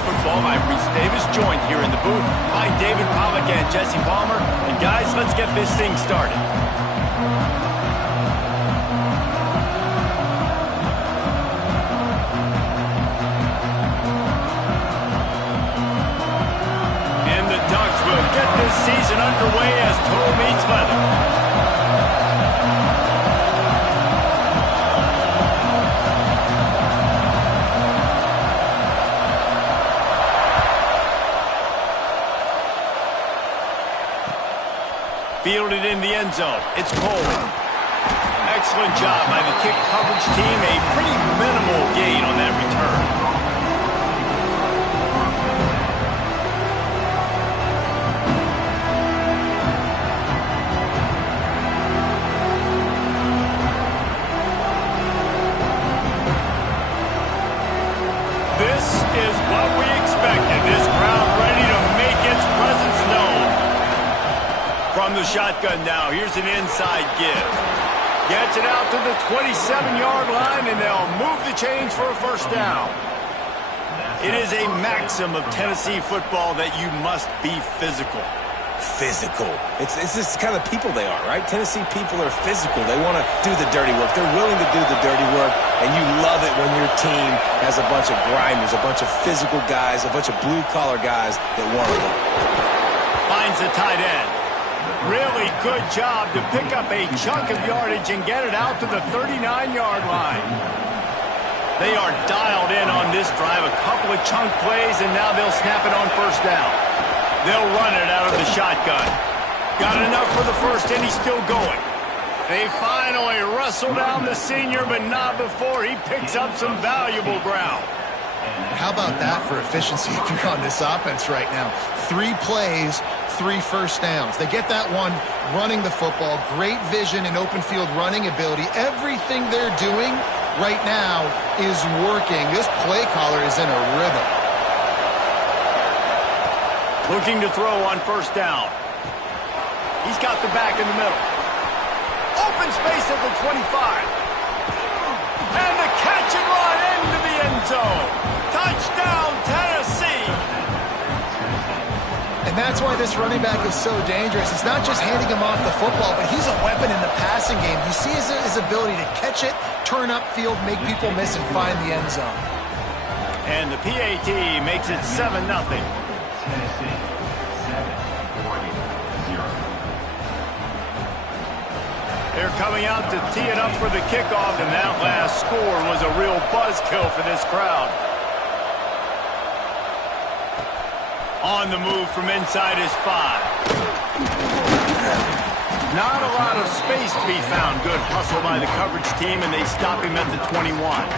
football. I'm Reese Davis, joined here in the booth by David Pollack and Jesse Palmer. And guys, let's get this thing started. And the Ducks will get this season underway as toe meets leather. Fielded in the end zone. It's Cole. Excellent job by the kick coverage team. A pretty minimal gain on that return. This is what we expected. This crowd ready to make its presence known. From the shotgun now, here's an inside give. Gets it out to the 27-yard line, and they'll move the chains for a first down. It is a maxim of Tennessee football that you must be physical. Physical. It's this kind of people they are, right? Tennessee people are physical. They want to do the dirty work. They're willing to do the dirty work, and you love it when your team has a bunch of grinders, a bunch of physical guys, a bunch of blue-collar guys that want to win. Finds the tight end. Really good job to pick up a chunk of yardage and get it out to the 39-yard line. They are dialed in on this drive. A couple of chunk plays, and now they'll snap it on first down. They'll run it out of the shotgun. Got enough for the first, and he's still going. They finally wrestle down the senior, but not before he picks up some valuable ground. How about that for efficiency if you're on this offense right now? 3 plays, 3 first downs. They get that one running the football, great vision and open field running ability. Everything they're doing right now is working. This play caller is in a rhythm. Looking to throw on first down. He's got the back in the middle. Open space at the 25. And the catch and run into the end zone. Touchdown, Tennessee. And that's why this running back is so dangerous. It's not just handing him off the football, but he's a weapon in the passing game. You see his ability to catch it, turn upfield, make people miss, and find the end zone. And the PAT makes it 7-0. They're coming out to tee it up for the kickoff, and that last score was a real buzzkill for this crowd. On the move from inside his 5. Not a lot of space to be found. Good hustle by the coverage team, and they stop him at the 21.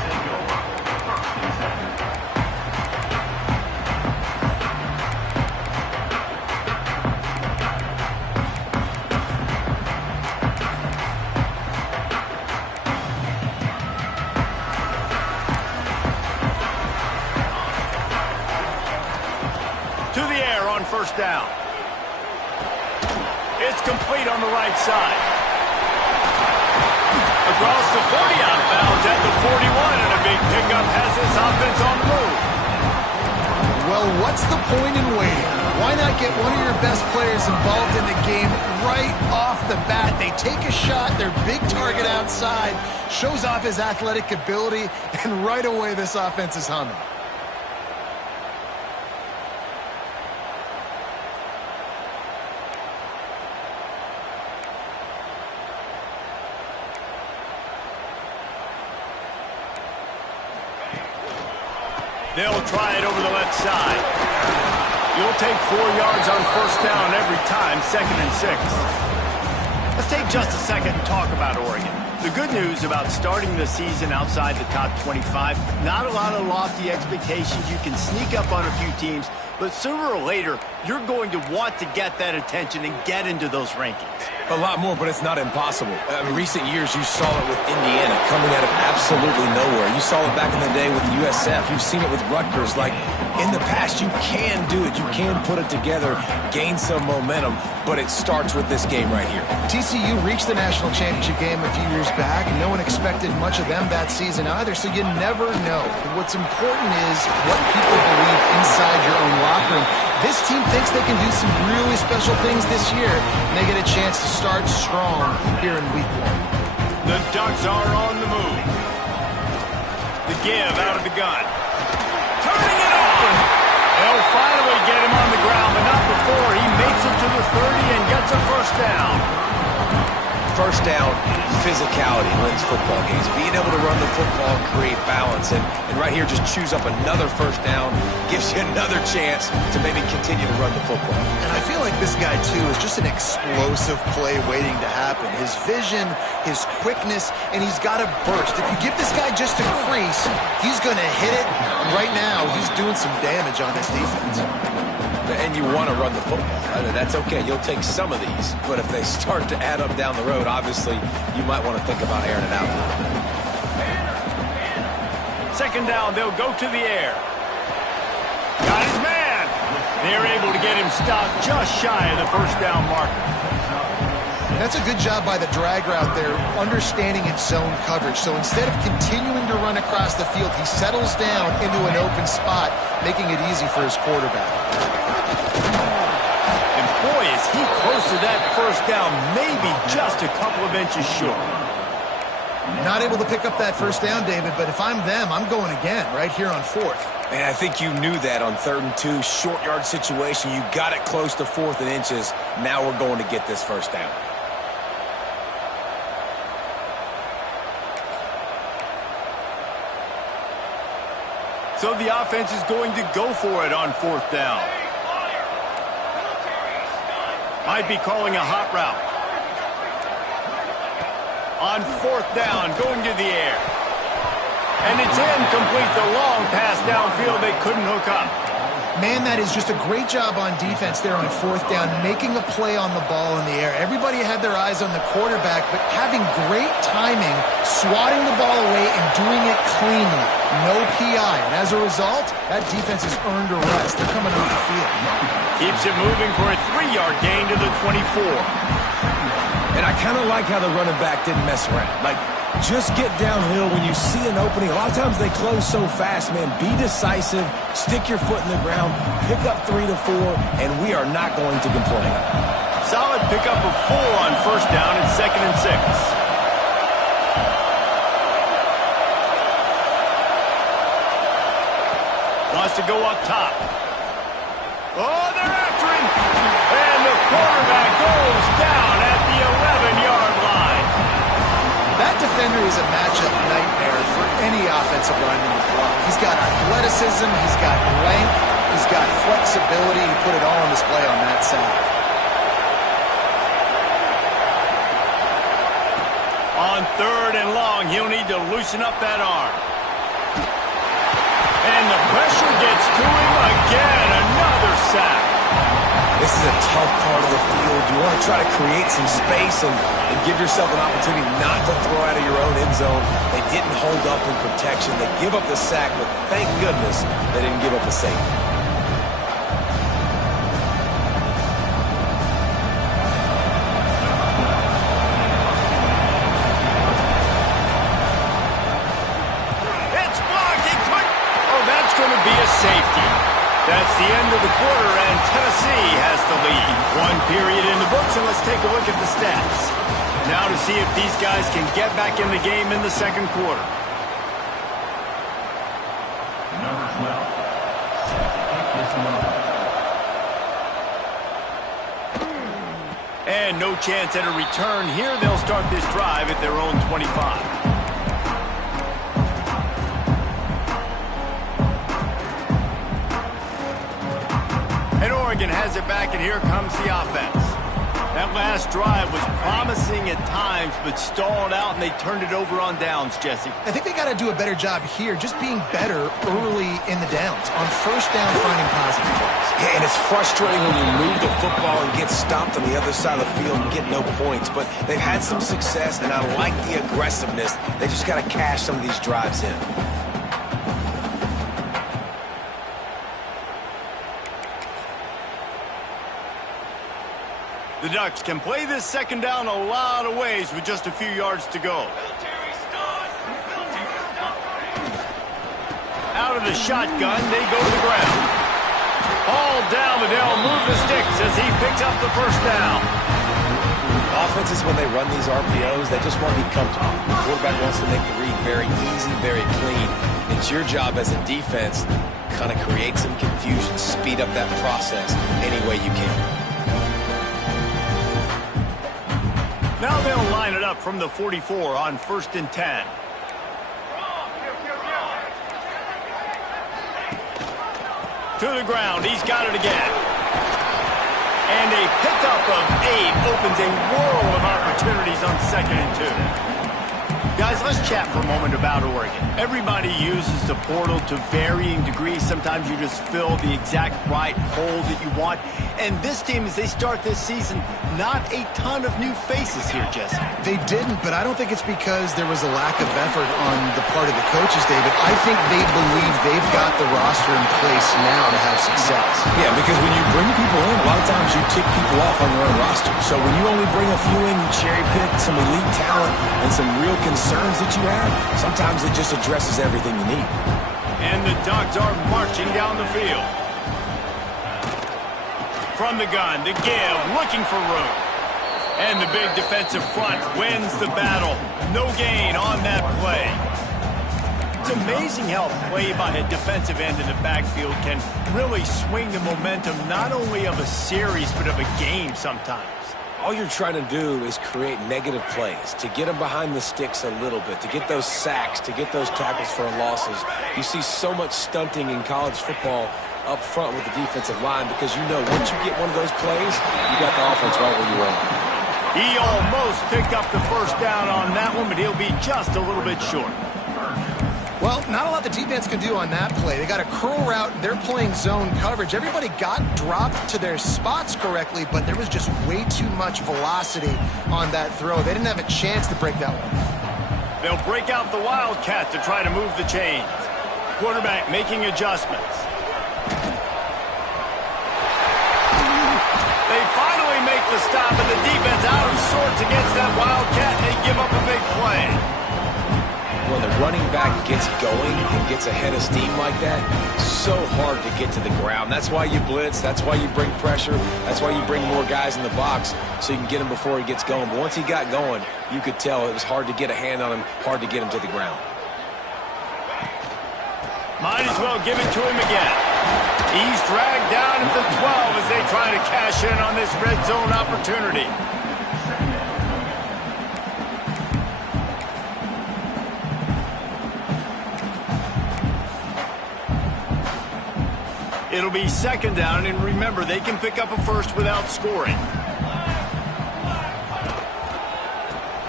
First down. It's complete on the right side. Across the 40, out of bounds at the 41, and a big pickup has this offense on the move. Well, what's the point in waiting? Why not get one of your best players involved in the game right off the bat? They take a shot, their big target outside, shows off his athletic ability, and right away this offense is humming. They'll try it over the left side. You'll take 4 yards on first down every time, 2nd and 6. Let's take just a second and talk about Oregon. The good news about starting the season outside the top 25, not a lot of lofty expectations. You can sneak up on a few teams, but sooner or later, you're going to want to get that attention and get into those rankings. A lot more, but it's not impossible. In recent years, you saw it with Indiana coming out of absolutely nowhere. You saw it back in the day with USF. You've seen it with Rutgers. Like, in the past, you can do it. You can put it together, gain some momentum, but it starts with this game right here. TCU reached the national championship game a few years back, and no one expected much of them that season either, so you never know. What's important is what people believe inside your own locker room. This team thinks they can do some really special things this year, and they get a chance to start strong here in week 1. The Ducks are on the move. The give out of the gun. Turning it on. They'll finally get him on the ground, but not before he makes it to the 30 and gets a first down. First down, physicality wins football games. Being able to run the football, create balance, and right here just choose up another first down, gives you another chance to maybe continue to run the football. And I feel like this guy, too, is just an explosive play waiting to happen. His vision, his quickness, and he's got a burst. If you give this guy just a crease, he's going to hit it. Right now, he's doing some damage on this defense. And you want to run the football. That's okay. You'll take some of these. But if they start to add up down the road, obviously, you might want to think about airing it out a little bit. Second down, they'll go to the air. Got his man. They're able to get him stopped just shy of the first down marker. That's a good job by the drag route there, understanding its zone coverage. So instead of continuing to run across the field, he settles down into an open spot, making it easy for his quarterback. And boy, is he close to that first down, maybe just a couple of inches short. Not able to pick up that first down, David, but if I'm them, I'm going again right here on 4th. And I think you knew that on 3rd and 2, short yard situation. You got it close to 4th and inches. Now we're going to get this first down. So the offense is going to go for it on 4th down. Might be calling a hot route. On 4th down, going to the air. And it's incomplete. The long pass downfield, they couldn't hook up. Man, that is just a great job on defense there on 4th down, making a play on the ball in the air. Everybody had their eyes on the quarterback, but having great timing, swatting the ball away, and doing it cleanly. No PI. And as a result, that defense has earned a rest. They're coming off the field. Keeps it moving for a 3-yard gain to the 24. And I kind of like how the running back didn't mess around. Like, just get downhill when you see an opening. A lot of times they close so fast, man. Be decisive, stick your foot in the ground, pick up 3 to 4, and we are not going to complain. Solid pickup of 4 on first down and 2nd and 6. Wants to go up top. Oh, they're after him. And the quarterback goes down at the 11-yard line. That defender is a matchup nightmare for any offensive lineman to block. He's got athleticism, he's got length, he's got flexibility. He put it all on display on that side. On 3rd and long, he'll need to loosen up that arm. And the pressure gets to him again. Another sack. This is a tough part of the field. You want to try to create some space and give yourself an opportunity not to throw out of your own end zone. They didn't hold up in protection. They give up the sack, but thank goodness they didn't give up a safety. It's blocked. It could. Oh, that's going to be a safety. That's the end of the quarter, and Tennessee has the lead. 1 period in the books, and let's take a look at the stats. Now to see if these guys can get back in the game in the second quarter. Number 12. And no chance at a return here. They'll start this drive at their own 25. And Oregon has it back, and here comes the offense. That last drive was promising at times, but stalled out, and they turned it over on downs, Jesse. I think they got to do a better job here, just being better early in the downs. On first down, finding positive plays. Yeah, and it's frustrating when you move the football and get stopped on the other side of the field and get no points. But they've had some success, and I like the aggressiveness. They just got to cash some of these drives in. The Ducks can play this second down a lot of ways with just a few yards to go. Out of the shotgun, they go to the ground. Ball down, but they'll move the sticks as he picks up the first down. Offenses, when they run these RPOs, they just want to be comfortable. The quarterback wants to make the read very easy, very clean. It's your job as a defense to kind of create some confusion, speed up that process any way you can. Now they'll line it up from the 44 on 1st and 10. To the ground, he's got it again. And a pickup of 8 opens a world of opportunities on 2nd and 2. Guys, let's chat for a moment about Oregon. Everybody uses the portal to varying degrees. Sometimes you just fill the exact right hole that you want. And this team, as they start this season, not a ton of new faces here, Jesse. They didn't, but I don't think it's because there was a lack of effort on the part of the coaches, David. I think they believe they've got the roster in place now to have success. Yeah, because when you bring people in, a lot of times you tick people off on your own roster. So when you only bring a few in, you cherry pick some elite talent and some real concerns that you have, sometimes it just addresses everything you need. And the Ducks are marching down the field. From the gun, to give, looking for room. And the big defensive front wins the battle. No gain on that play. It's amazing how a play by a defensive end in the backfield can really swing the momentum not only of a series, but of a game sometimes. All you're trying to do is create negative plays, to get them behind the sticks a little bit, to get those sacks, to get those tackles for losses. You see so much stunting in college football up front with the defensive line because you know once you get one of those plays, you got the offense right where you want it. He almost picked up the first down on that one, but he'll be just a little bit short. Well, not a lot the defense can do on that play. They got a curl route. They're playing zone coverage. Everybody got dropped to their spots correctly, but there was just way too much velocity on that throw. They didn't have a chance to break that one. They'll break out the Wildcat to try to move the chains. Quarterback making adjustments. They finally make the stop, and the defense out of sorts against that Wildcat, and they give up a big play. When the running back gets going and gets ahead of steam like that, it's so hard to get to the ground. That's why you blitz. That's why you bring pressure. That's why you bring more guys in the box so you can get him before he gets going. But once he got going, you could tell it was hard to get a hand on him, hard to get him to the ground. Might as well give it to him again. He's dragged down at the 12 as they try to cash in on this red zone opportunity. It'll be 2nd down, and remember, they can pick up a first without scoring.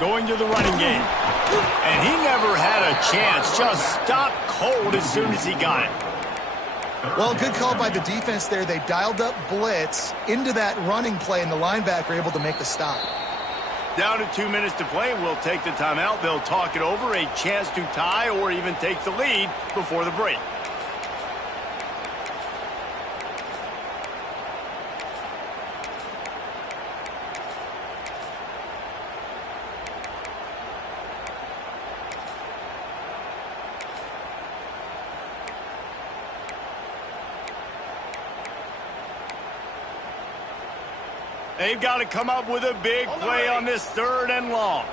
Going to the running game. And he never had a chance. Just stopped cold as soon as he got it. Well, good call by the defense there. They dialed up blitz into that running play, and the linebacker able to make the stop. Down to 2 minutes to play. We'll take the timeout. They'll talk it over. A chance to tie or even take the lead before the break. They've got to come up with a big play on this 3rd and long.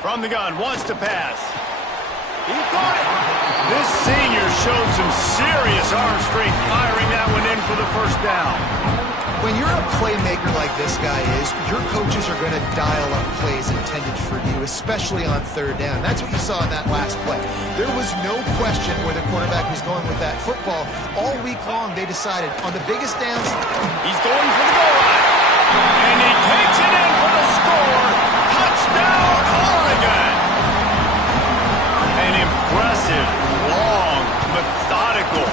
From the gun, wants to pass. He caught it. This senior showed some serious arm strength firing that one in for the first down. When you're a playmaker like this guy is, your coaches are going to dial up plays intentionally. intended for you, especially on third down. That's what you saw in that last play. There was no question where the quarterback was going with that football. All week long, they decided on the biggest downs. He's going for the goal line. And he takes it in for the score. Touchdown, Oregon. An impressive, long, methodical,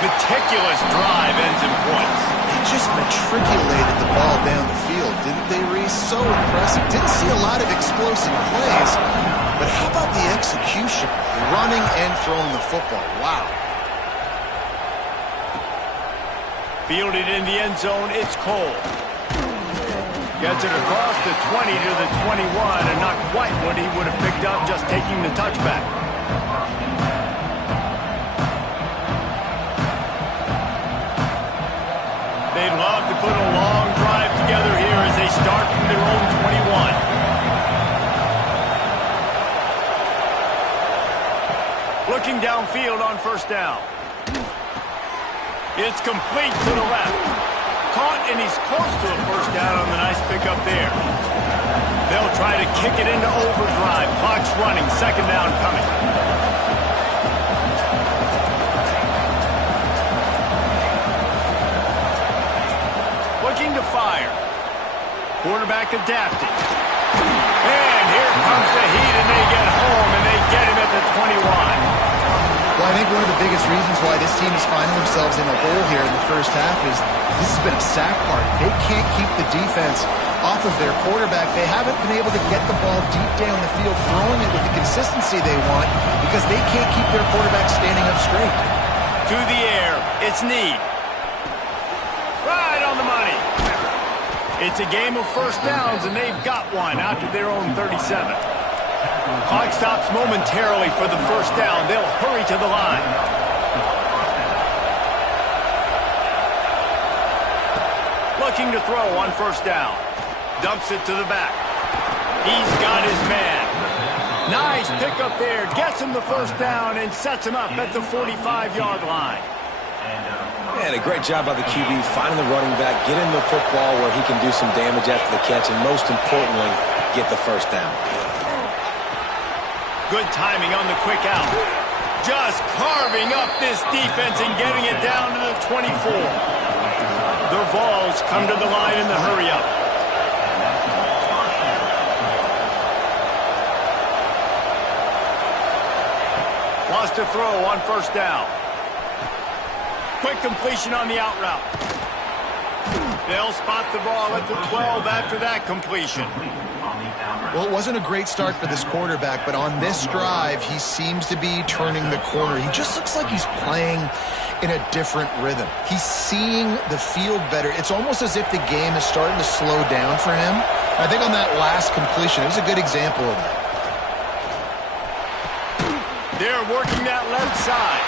meticulous drive ends in points. They just matriculated the ball down the field, didn't they, Reese? So impressive. Didn't see a lot of explosive plays, but how about the execution? Running and throwing the football. Wow. Fielded in the end zone, it's Cole. Gets it across the 20 to the 21, and not quite what he would have picked up just taking the touchback. They'd love to put a long drive together here as they start from their own 21. Looking downfield on first down. It's complete to the left. Caught, and he's close to a first down on the nice pickup there. They'll try to kick it into overdrive. Clock's running. Second down coming. Looking to fire. Quarterback adapting. And here comes the heat, and they get home, and they get him at the 21. Well, I think one of the biggest reasons why this team is finding themselves in a hole here in the first half is this has been a sack party. They can't keep the defense off of their quarterback. They haven't been able to get the ball deep down the field, throwing it with the consistency they want because they can't keep their quarterback standing up straight. To the air, it's Need. Right on the money. It's a game of first downs, and they've got one out to their own 37. Clock stops momentarily for the first down. They'll hurry to the line. Looking to throw on first down. Dumps it to the back. He's got his man. Nice pickup there. Gets him the first down and sets him up at the 45-yard line. Man, a great job by the QB finding the running back, getting the football where he can do some damage after the catch, and most importantly, get the first down. Good timing on the quick out. Just carving up this defense and getting it down to the 24. The Vols come to the line in the hurry-up. Lost a throw on first down. Quick completion on the out route. They'll spot the ball at the 12 after that completion. Well, it wasn't a great start for this quarterback, but on this drive, he seems to be turning the corner. He just looks like he's playing in a different rhythm. He's seeing the field better. It's almost as if the game is starting to slow down for him. I think on that last completion, it was a good example of that. They're working that left side.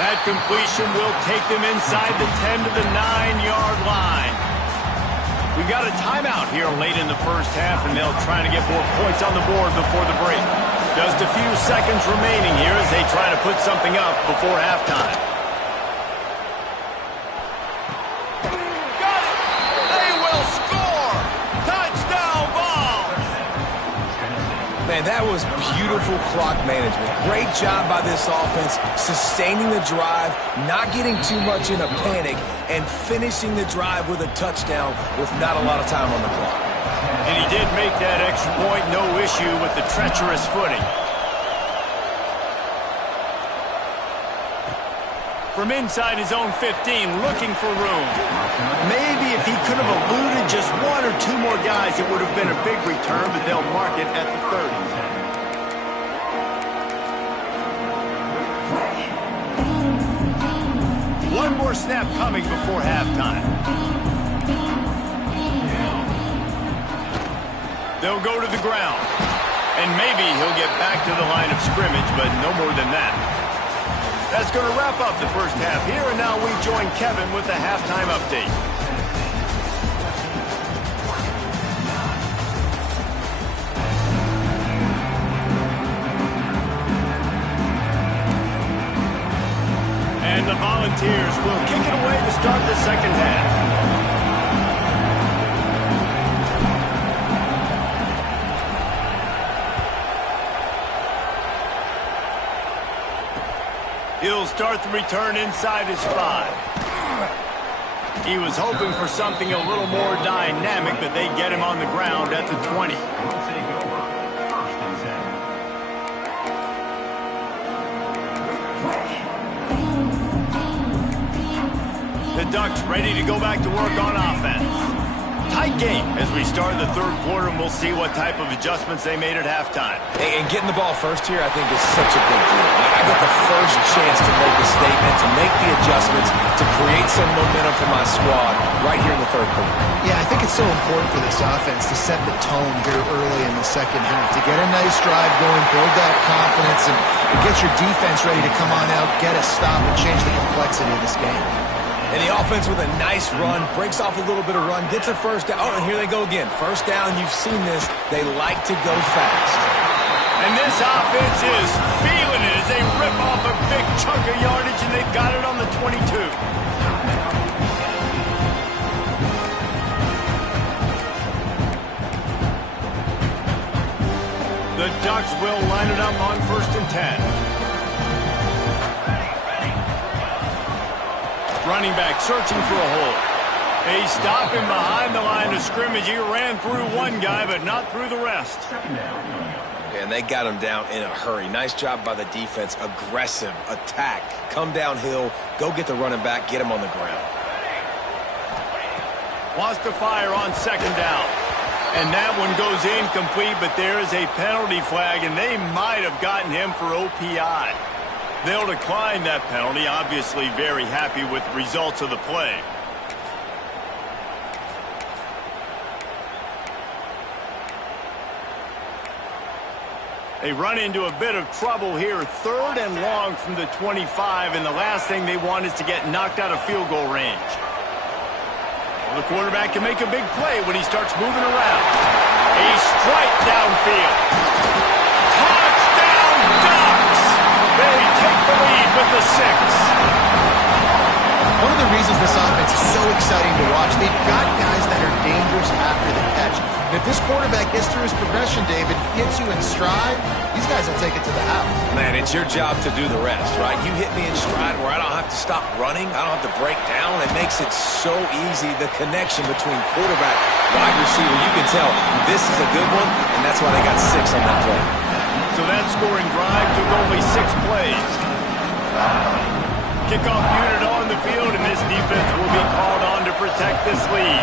That completion will take them inside the 10 to the 9-yard line. We've got a timeout here late in the first half, and they'll try to get more points on the board before the break. Just a few seconds remaining here as they try to put something up before halftime. Got it! They will score! Touchdown ball! Man, that was beautiful clock management. Great job by this offense, sustaining the drive, not getting too much in a panic, and finishing the drive with a touchdown with not a lot of time on the clock. And he did make that extra point, no issue with the treacherous footing. From inside his own 15, looking for room. Maybe if he could have eluded just one or two more guys, it would have been a big return, but they'll mark it at the 30. One more snap coming before halftime. They'll go to the ground. And maybe he'll get back to the line of scrimmage, but no more than that. That's going to wrap up the first half here, and now we join Kevin with the halftime update. And the Volunteers will kick it away to start the second half. He'll start the return inside his 5. He was hoping for something a little more dynamic, but they get him on the ground at the 20. The Ducks ready to go back to work on offense. Tight game as we start the third quarter, and we'll see what type of adjustments they made at halftime. Hey, and getting the ball first here, I think, is such a big deal. I get the first chance to make a statement, to make the adjustments, to create some momentum for my squad right here in the third quarter. Yeah, I think it's so important for this offense to set the tone here early in the second half, to get a nice drive going, build that confidence, and get your defense ready to come on out, get a stop, and change the complexity of this game. And the offense with a nice run, breaks off a little bit of run, gets a first down. Oh, and here they go again. First down, you've seen this. They like to go fast. And this offense is feeling it as they rip off a big chunk of yardage, and they've got it on the 22. The Ducks will line it up on 1st and 10. Running back searching for a hole. They stop him behind the line of scrimmage. He ran through one guy, but not through the rest. And they got him down in a hurry. Nice job by the defense. Aggressive attack. Come downhill. Go get the running back. Get him on the ground. Wants to fire on 2nd down. And that one goes incomplete, but there is a penalty flag, and they might have gotten him for OPI. They'll decline that penalty, obviously very happy with the results of the play. They run into a bit of trouble here, 3rd and long from the 25, and the last thing they want is to get knocked out of field goal range. Well, the quarterback can make a big play when he starts moving around. A strike downfield. Touchdown, Ducks! They take the lead with the 6. One of the reasons this offense is so exciting to watch, they've got guys that are dangerous after the catch. And if this quarterback gets through his progression, David, gets you in stride, these guys will take it to the house. Man, it's your job to do the rest, right? You hit me in stride where I don't have to stop running. I don't have to break down. It makes it so easy, the connection between quarterback, wide receiver. You can tell this is a good one, and that's why they got 6 on that play. So that scoring drive took only 6 plays. Kickoff unit on the field, and this defense will be called on to protect this lead.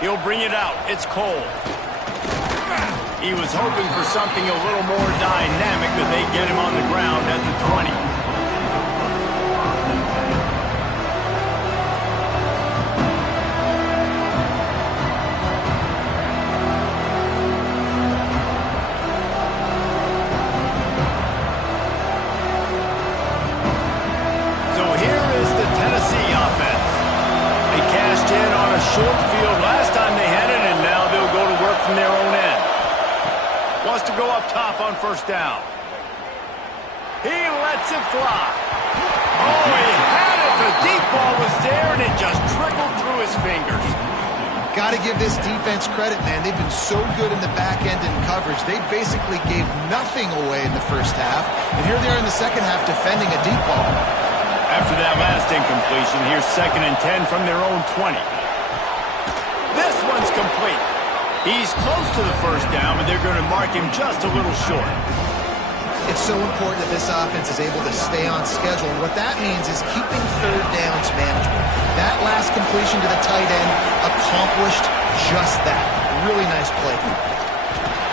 He'll bring it out. It's Cole. He was hoping for something a little more dynamic, but they get him on the ground at the 20. Short field last time they had it, and now they'll go to work from their own end. Wants to go up top on 1st down. He lets it fly. Oh, he had it. The deep ball was there, and it just trickled through his fingers. Got to give this defense credit, man. They've been so good in the back end in coverage. They basically gave nothing away in the first half, and here they are in the second half defending a deep ball. After that last incompletion, here's 2nd and 10 from their own 20. This one's complete. He's close to the 1st down, but they're going to mark him just a little short. It's so important that this offense is able to stay on schedule. And what that means is keeping 3rd downs manageable. That last completion to the tight end accomplished just that. Really nice play.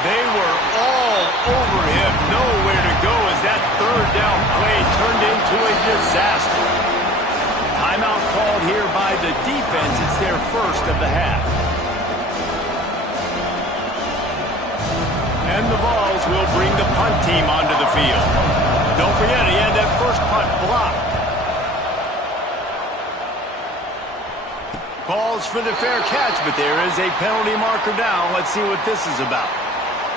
They were all over him, nowhere to go as that 3rd down play turned into a disaster. Timeout called here by the defense. It's their first of the half. And the Vols will bring the punt team onto the field. Don't forget, he had that first punt blocked. Calls for the fair catch, but there is a penalty marker down. Let's see what this is about.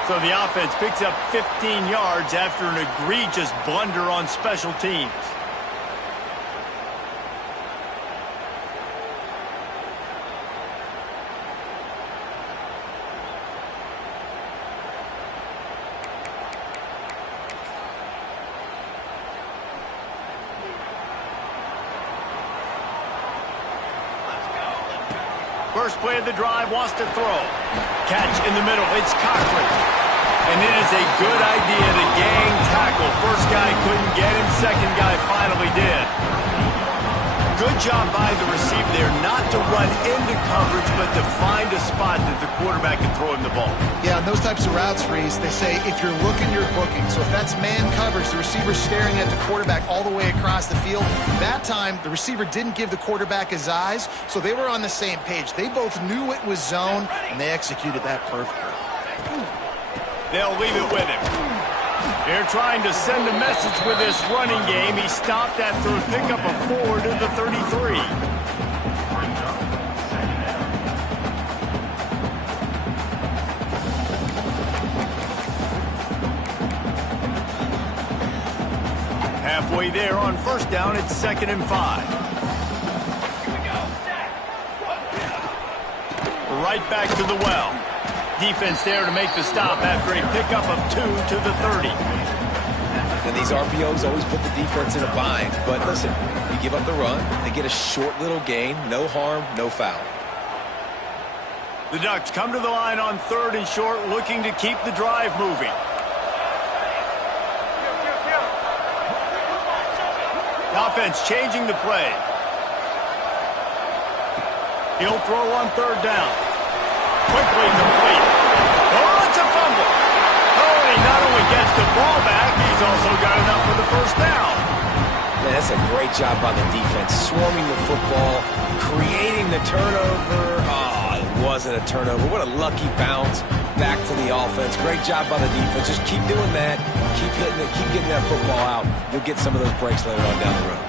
So the offense picks up 15 yards after an egregious blunder on special teams. first play of the drive, wants to throw. Catch in the middle. It's Cochran. And it is a good idea to gang tackle. First guy couldn't get him. Second guy finally did. Good job by the receiver there not to run into coverage, but to find a spot that the quarterback can throw him the ball. Yeah, on those types of routes, Reese, they say if you're looking, you're booking. So if that's man coverage, the receiver's staring at the quarterback all the way across the field. That time, the receiver didn't give the quarterback his eyes, so they were on the same page. They both knew it was zone, and they executed that perfectly. They'll leave it with him. They're trying to send a message with this running game. He stopped after a pickup of 4 to the 33. Halfway there on first down, it's 2nd and 5. Right back to the well. Defense there to make the stop after a pickup of 2 to the 30. And these RPOs always put the defense in a bind. But listen, you give up the run, they get a short little gain, no harm, no foul. The Ducks come to the line on 3rd and short, looking to keep the drive moving. The offense changing the play. He'll throw on 3rd down. Quickly complete. Oh, it's a fumble. Oh, he not only gets the ball back, he's also got enough for the first down. Man, that's a great job by the defense. Swarming the football, creating the turnover. Oh, it wasn't a turnover. What a lucky bounce back to the offense. Great job by the defense. Just keep doing that. Keep hitting it. Keep getting that football out. You'll get some of those breaks later on down the road.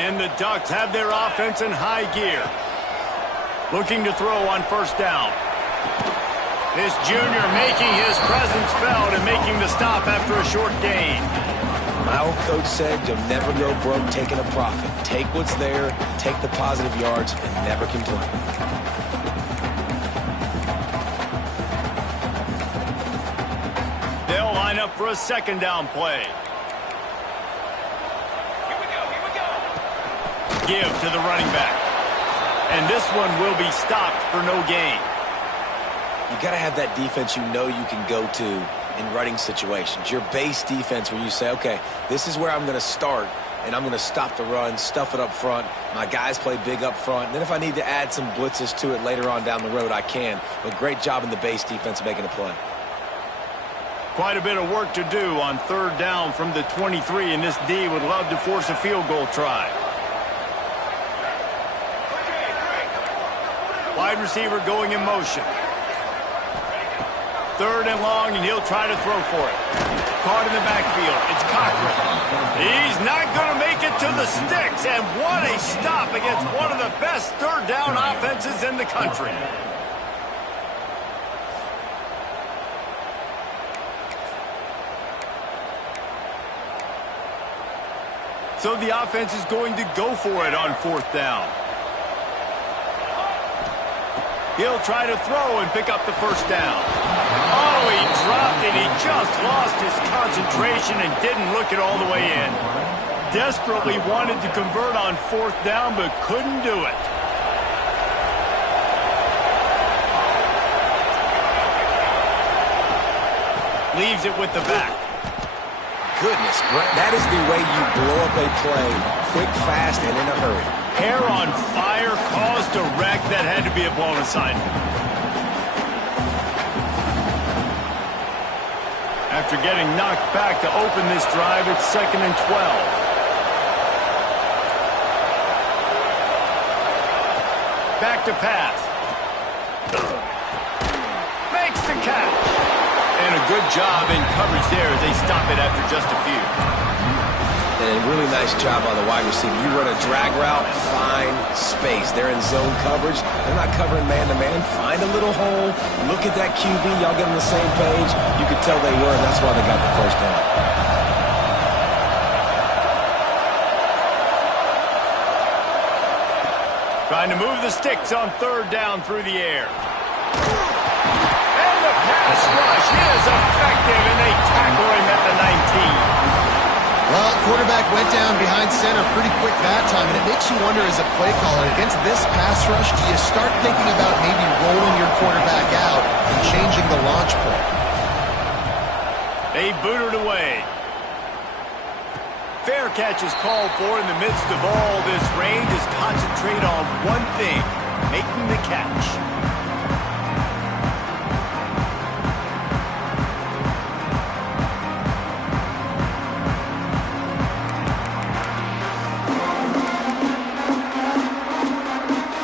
And the Ducks have their offense in high gear. Looking to throw on 1st down. This junior making his presence felt and making the stop after a short gain. My old coach said you'll never go broke taking a profit. Take what's there, take the positive yards, and never complain. They'll line up for a 2nd down play. Here we go. Give to the running back. And this one will be stopped for no gain. You got to have that defense you know you can go to in running situations. Your base defense where you say, okay, this is where I'm going to start, and I'm going to stop the run, stuff it up front. My guys play big up front. And then if I need to add some blitzes to it later on down the road, I can. But great job in the base defense making a play. Quite a bit of work to do on 3rd down from the 23, and this D would love to force a field goal try. Wide receiver going in motion. 3rd and long, and he'll try to throw for it. Caught in the backfield. It's Cochran. He's not going to make it to the sticks, and what a stop against one of the best 3rd down offenses in the country. So the offense is going to go for it on 4th down. He'll try to throw and pick up the 1st down. Oh, he dropped it. He just lost his concentration and didn't look it all the way in. Desperately wanted to convert on 4th down, but couldn't do it. Leaves it with the back. Goodness, that is the way you blow up a play, quick, fast, and in a hurry. Hair on fire, caused a wreck. That had to be a blown assignment. After getting knocked back to open this drive, it's 2nd and 12. Back to pass. Makes the catch. And a good job in coverage there as they stop it after just a few. And a really nice job on the wide receiver. You run a drag route, find space. They're in zone coverage. They're not covering man-to-man. Find a little hole. Look at that QB. Y'all get on the same page. You could tell they were, and that's why they got the 1st down. Trying to move the sticks on 3rd down through the air. And the pass rush is effective, and they tackle him at the 19. Well, quarterback went down behind center pretty quick that time, and it makes you wonder as a play caller, against this pass rush, do you start thinking about maybe rolling your quarterback out and changing the launch point? They booted away. Fair catch is called for. In the midst of all this rain, just concentrate on one thing, making the catch.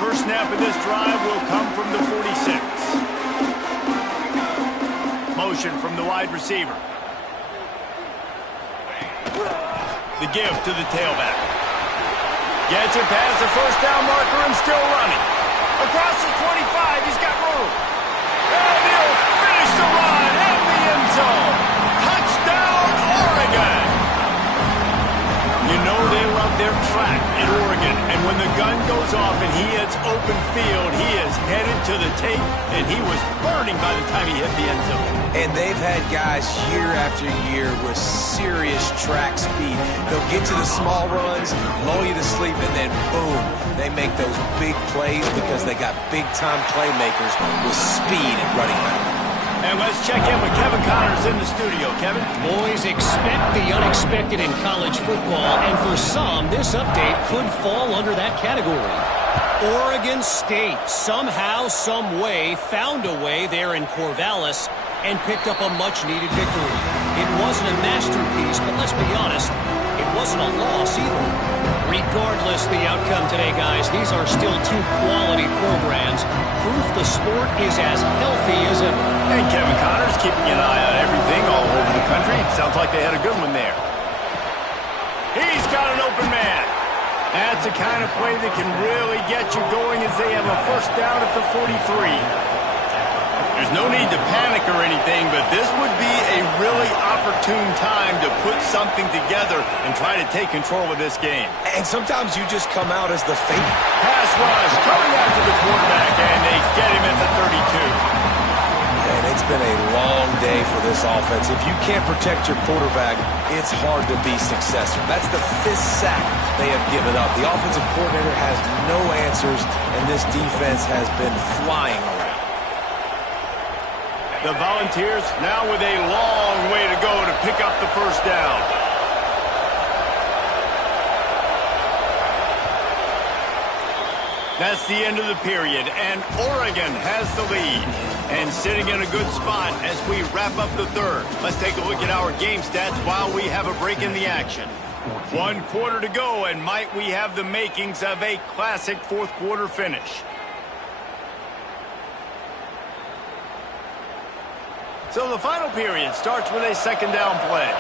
First snap of this drive will come from the 46. Motion from the wide receiver. The give to the tailback. Gets it past the first down marker and still running. Across the 25, he's got room. And he'll finish the run in the end zone. Touchdown, Oregon! You know they love their track in Oregon. And when the gun goes off and he hits open field, he is headed to the tape, and he was burning by the time he hit the end zone. And they've had guys year after year with serious track speed. They'll get to the small runs, lull you to sleep, and then boom, they make those big plays because they got big-time playmakers with speed at running back. And let's check in with Kevin Connors in the studio. Kevin? Boys, expect the unexpected in college football, and for some, this update could fall under that category. Oregon State, somehow, some way, found a way there in Corvallis and picked up a much-needed victory. It wasn't a masterpiece, but let's be honest, it wasn't a loss either. Regardless the outcome today, guys, these are still two quality programs. Proof the sport is as healthy as ever. And Kevin Connors keeping an eye on everything all over the country. Sounds like they had a good one there. He's got an open man. That's the kind of play that can really get you going as they have a first down at the 43. There's no need to panic or anything, but this would be a really opportune time to put something together and try to take control of this game. And sometimes you just come out as the favorite. Pass rush coming out to the quarterback, and they get him at the 32. And it's been a long day for this offense. If you can't protect your quarterback, it's hard to be successful. That's the 5th sack they have given up. The offensive coordinator has no answers, and this defense has been flying around. The Volunteers now with a long way to go to pick up the first down. That's the end of the period, and Oregon has the lead. And sitting in a good spot as we wrap up the third. Let's take a look at our game stats while we have a break in the action. 1 quarter to go, and might we have the makings of a classic fourth quarter finish. So the final period starts with a second down play.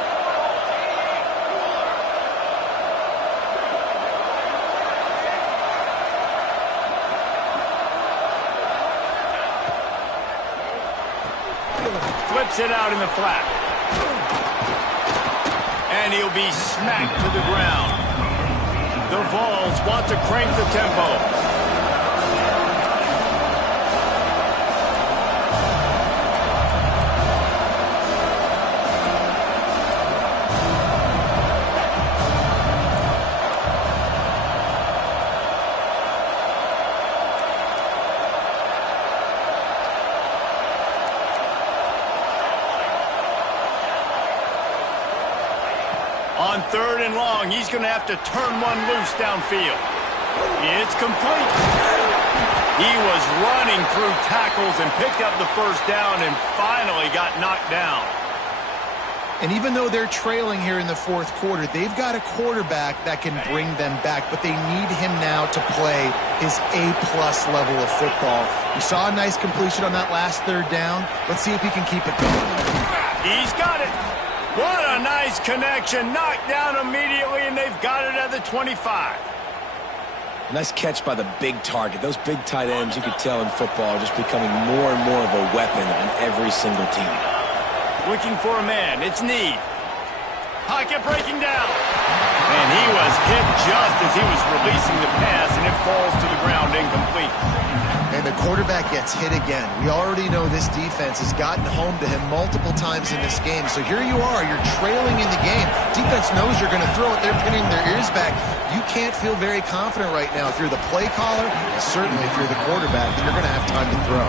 Flips it out in the flat. And he'll be smacked to the ground. The Vols want to crank the tempo. On 3rd and long, he's going to have to turn one loose downfield. It's complete. He was running through tackles and picked up the first down and finally got knocked down. And even though they're trailing here in the fourth quarter, they've got a quarterback that can bring them back, but they need him now to play his A-plus level of football. We saw a nice completion on that last 3rd down. Let's see if he can keep it going. He's got it. What a nice connection. Knocked down immediately, and they've got it at the 25. Nice catch by the big target. Those big tight ends, you could tell in football, are just becoming more and more of a weapon on every single team. Looking for a man. It's Need. Pocket breaking down. And he was hit just as he was releasing the pass, and it falls to the ground incomplete. And the quarterback gets hit again. We already know this defense has gotten home to him multiple times in this game. So here you are, you're trailing in the game. Defense knows you're going to throw it. They're pinning their ears back. You can't feel very confident right now if you're the play caller, and certainly if you're the quarterback, that you're going to have time to throw.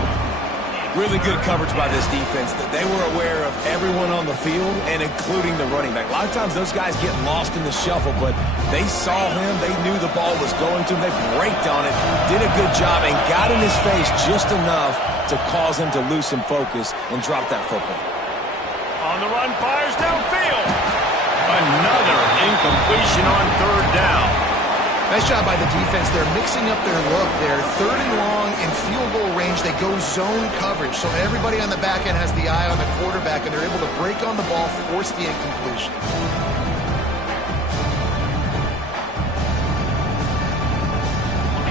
Really good coverage by this defense. They were aware of everyone on the field, and including the running back. A lot of times those guys get lost in the shuffle, but they saw him. They knew the ball was going to him. They braked on it, did a good job, and got in his face just enough to cause him to lose some focus and drop that football. On the run, fires downfield. Another incompletion on third down. Nice job by the defense. They're mixing up their look there. 3rd and long in field goal range. They go zone coverage. So everybody on the back end has the eye on the quarterback, and they're able to break on the ball, force the incompletion.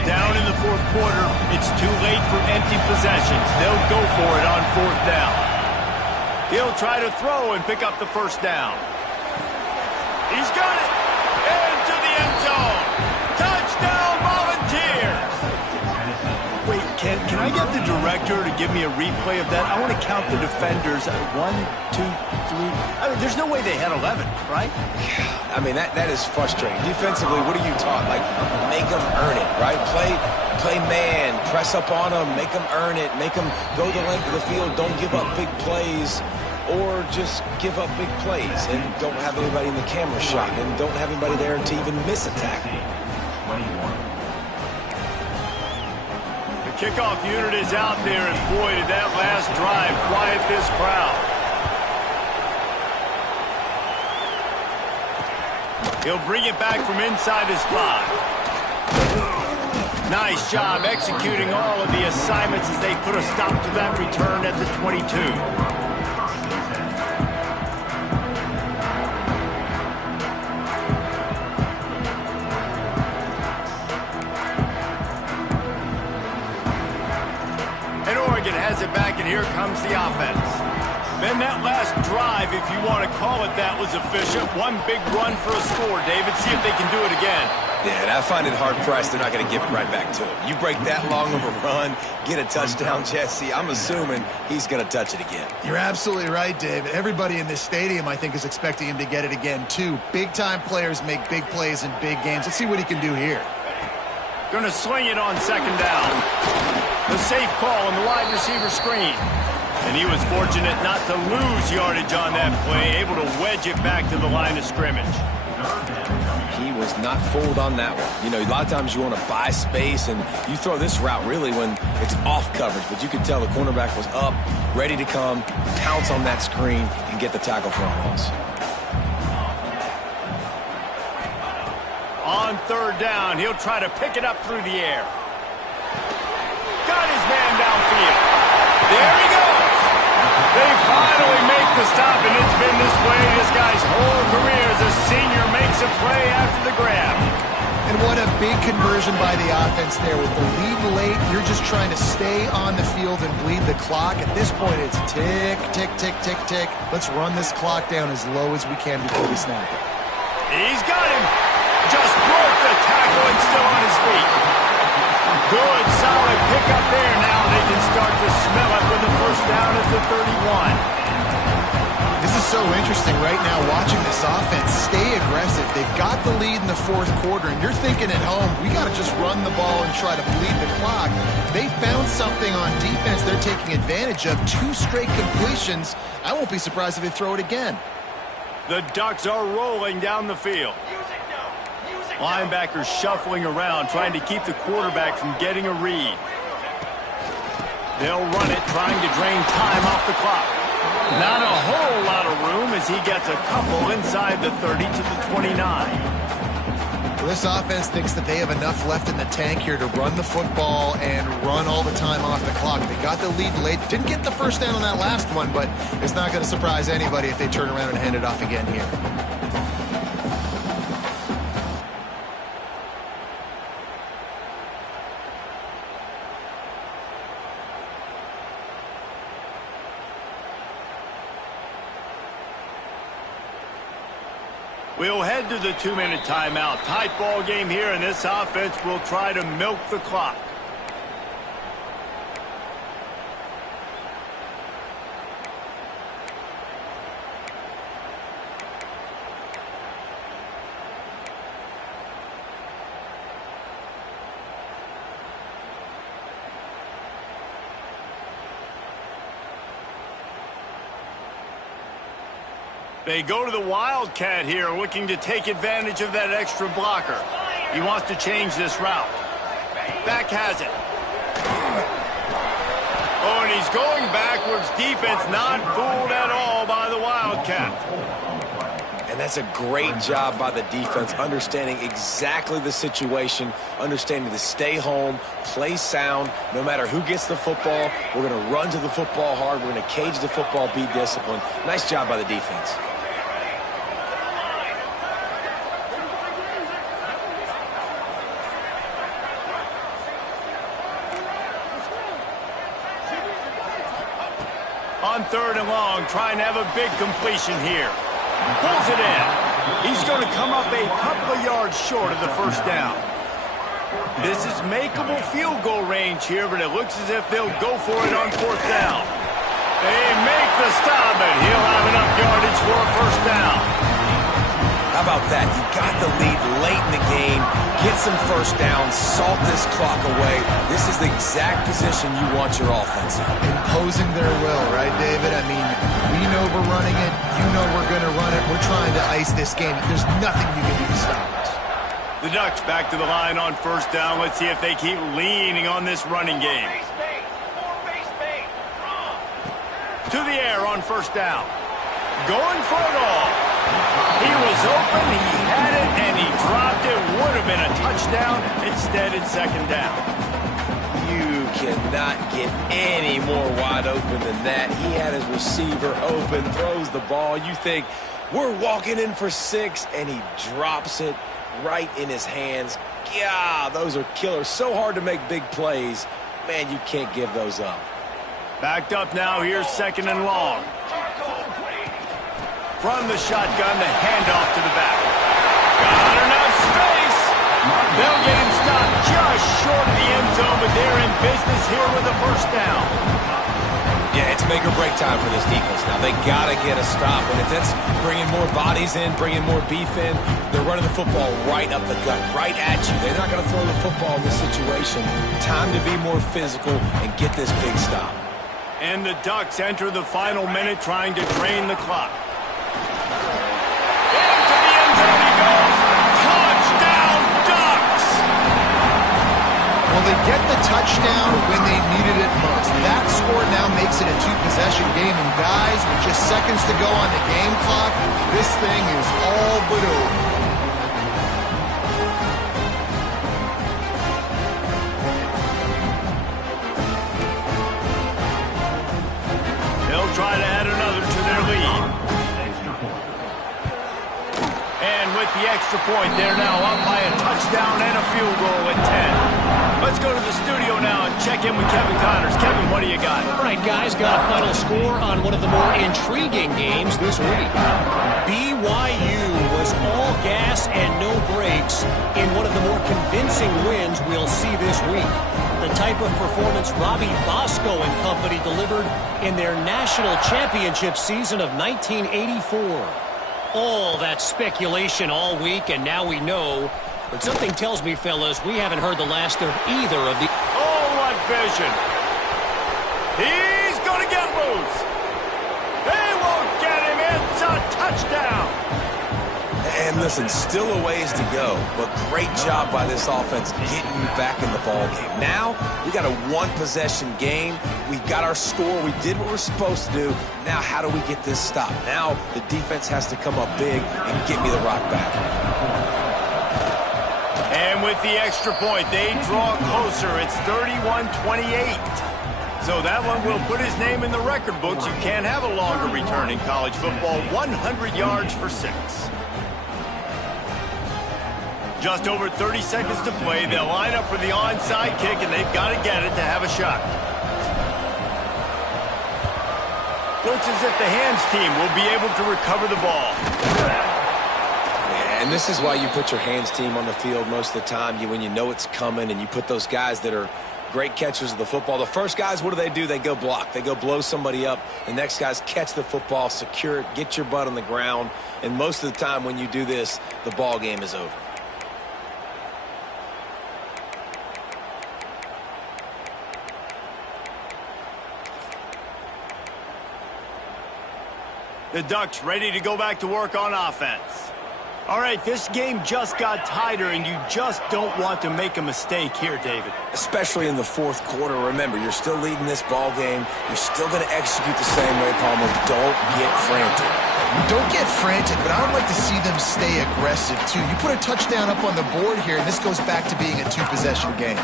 Down in the 4th quarter, it's too late for empty possessions. They'll go for it on 4th down. He'll try to throw and pick up the 1st down. He's got it. Into the end zone. Touchdown, Volunteers! Wait, can I get the director to give me a replay of that? I want to count the defenders. 1, 2, 3. I mean, there's no way they had 11, right? Yeah, I mean, that is frustrating. Defensively, what are you taught? Like, make them earn it, right? Play man, press up on them, make them earn it, make them go the length of the field, don't give up big plays. Or just give up big plays and don't have anybody in the camera shot and don't have anybody there to even miss a tackle. The kickoff unit is out there, and boy, did that last drive quiet this crowd. He'll bring it back from inside his 5. Nice job executing all of the assignments as they put a stop to that return at the 22. Has it back, and here comes the offense. Then that last drive, if you want to call it that, was efficient. One big run for a score, David. See if they can do it again. Yeah, I find it hard-pressed they're not going to give it right back to him. You break that long of a run, get a touchdown, Jesse, I'm assuming he's going to touch it again. You're absolutely right, David. Everybody in this stadium, I think, is expecting him to get it again, too. Big-time players make big plays in big games. Let's see what he can do here. Going to swing it on 2nd down. The safe call on the wide receiver screen. And he was fortunate not to lose yardage on that play, able to wedge it back to the line of scrimmage. He was not fooled on that one. You know, a lot of times you want to buy space, and you throw this route really when it's off coverage. But you could tell the cornerback was up, ready to come, pounce on that screen, and get the tackle for a loss. On 3rd down, he'll try to pick it up through the air. Got his man downfield. There he goes. They finally make the stop, and it's been this way this guy's whole career as a senior makes a play after the grab. And what a big conversion by the offense there. With the lead late, you're just trying to stay on the field and bleed the clock. At this point, it's tick, tick, tick, tick, tick. Let's run this clock down as low as we can before we snap it. He's got him. Just broke the tackle and still on his feet. Good, solid pickup there. Now they can start to smell it with the 1st down at the 31. This is so interesting right now, watching this offense stay aggressive. They've got the lead in the 4th quarter, and you're thinking at home, we got to just run the ball and try to bleed the clock. They found something on defense they're taking advantage of. 2 straight completions. I won't be surprised if they throw it again. The Ducks are rolling down the field. Linebackers shuffling around, trying to keep the quarterback from getting a read. They'll run it, trying to drain time off the clock. Not a whole lot of room as he gets a couple inside the 30 to the 29. This offense thinks that they have enough left in the tank here to run the football and run all the time off the clock. They got the lead late. Didn't get the 1st down on that last one, but it's not going to surprise anybody if they turn around and hand it off again here. We'll head to the 2-minute timeout. Tight ball game here, and this offense will try to milk the clock. They go to the Wildcat here, looking to take advantage of that extra blocker. He wants to change this route. Back has it. Oh, and he's going backwards. Defense not fooled at all by the Wildcat. And that's a great job by the defense, understanding exactly the situation, understanding to stay home, play sound. No matter who gets the football, we're going to run to the football hard. We're going to cage the football, be disciplined. Nice job by the defense. On 3rd and long, trying to have a big completion here. Pulls it in. He's going to come up a couple of yards short of the first down. This is makeable field goal range here, but it looks as if they'll go for it on 4th down. They make the stop, and he'll have enough yardage for a first down. How about that? You got the lead late in the game. Get some first downs. Salt this clock away. This is the exact position you want your offense in. Imposing their will, right, David? I mean, we know we're running it. You know we're going to run it. We're trying to ice this game. There's nothing you can do to stop us. The Ducks back to the line on 1st down. Let's see if they keep leaning on this running game. To the air on 1st down. Going for it all. He was open, he had it, and he dropped it. Would have been a touchdown. Instead, it's 2nd down. You cannot get any more wide open than that. He had his receiver open, throws the ball. You think, we're walking in for 6, and he drops it right in his hands. Yeah, those are killers. So hard to make big plays. Man, you can't give those up. Backed up now. Here's 2nd and long. From the shotgun, the handoff to the back. Got enough space. They'll get him stopped just short of the end zone, but they're in business here with a first down. Yeah, it's make or break time for this defense. Now, they got to get a stop. And if that's bringing more bodies in, bringing more beef in, they're running the football right up the gut, right at you. They're not going to throw the football in this situation. Time to be more physical and get this big stop. And the Ducks enter the final minute trying to drain the clock. Well, they get the touchdown when they needed it most. That score now makes it a 2-possession game. And guys, with just seconds to go on the game clock, this thing is all but over. They'll try to add another to their lead. And with the extra point, they're now up by a touchdown and a field goal at 10. Let's go to the studio now and check in with Kevin Connors. Kevin, what do you got? All right, guys, got a final score on one of the more intriguing games this week. BYU was all gas and no brakes in one of the more convincing wins we'll see this week. The type of performance Robbie Bosco and company delivered in their national championship season of 1984. All that speculation all week, and now we know. But something tells me, fellas, we haven't heard the last of either of the... Oh, what vision. He's going to get loose. They won't get him. It's a touchdown. And listen, still a ways to go, but great job by this offense getting you back in the ball game. Now, we got a 1-possession game. We got our score. We did what we're supposed to do. Now, how do we get this stop? Now, the defense has to come up big and get me the rock back. And with the extra point, they draw closer. It's 31-28. So that one will put his name in the record books. You can't have a longer return in college football. 100 yards for 6. Just over 30 seconds to play. They'll line up for the onside kick, and they've got to get it to have a shot. Looks as if the hands team will be able to recover the ball. And this is why you put your hands team on the field most of the time. When you know it's coming, and you put those guys that are great catchers of the football. The first guys, what do? They go block. They go blow somebody up. The next guys catch the football, secure it, get your butt on the ground. And most of the time when you do this, the ball game is over. The Ducks ready to go back to work on offense. All right, this game just got tighter, and you just don't want to make a mistake here, David. Especially in the fourth quarter. Remember, you're still leading this ball game. You're still going to execute the same way, Palmer. Don't get frantic. Don't get frantic, but I would like to see them stay aggressive, too. You put a touchdown up on the board here, and this goes back to being a two-possession game.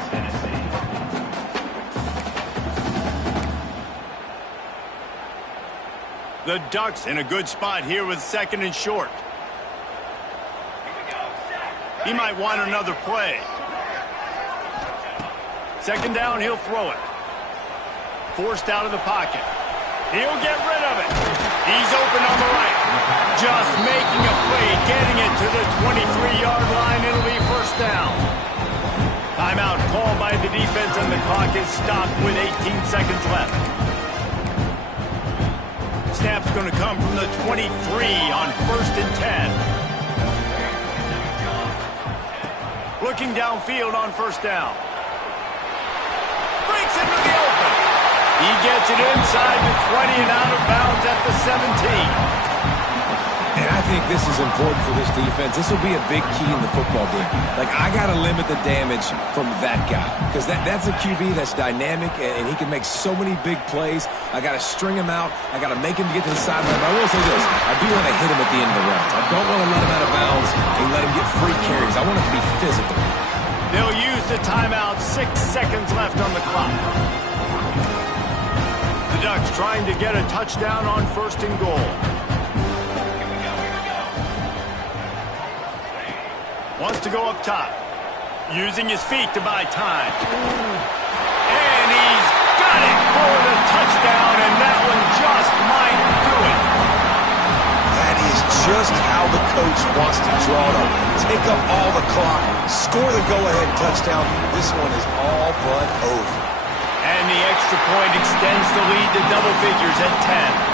The Ducks in a good spot here with 2nd and short. He might want another play. 2nd down, he'll throw it. Forced out of the pocket. He'll get rid of it. He's open on the right. Just making a play, getting it to the 23-yard line. It'll be 1st down. Timeout called by the defense, and the clock is stopped with 18 seconds left. Snap's going to come from the 23 on 1st and 10. Looking downfield on 1st down. Breaks into the open. He gets it inside the 20 and out of bounds at the 17. And I think this is important for this defense. This will be a big key in the football game. Like, I got to limit the damage from that guy. Because that's a QB that's dynamic, and he can make so many big plays. I got to string him out. I got to make him get to the sideline. But I will say this. I do want to hit him at the end of the rounds. I don't want to let him out of bounds and let him get free carries. I want it to be physical. They'll use the timeout. 6 seconds left on the clock. The Ducks trying to get a touchdown on 1st and goal. Wants to go up top. Using his feet to buy time. And he's got it for the touchdown, and that one just might do it. That is just how the coach wants to draw it up. Take up all the clock, score the go-ahead touchdown. This one is all but over. And the extra point extends the lead to double figures at 10.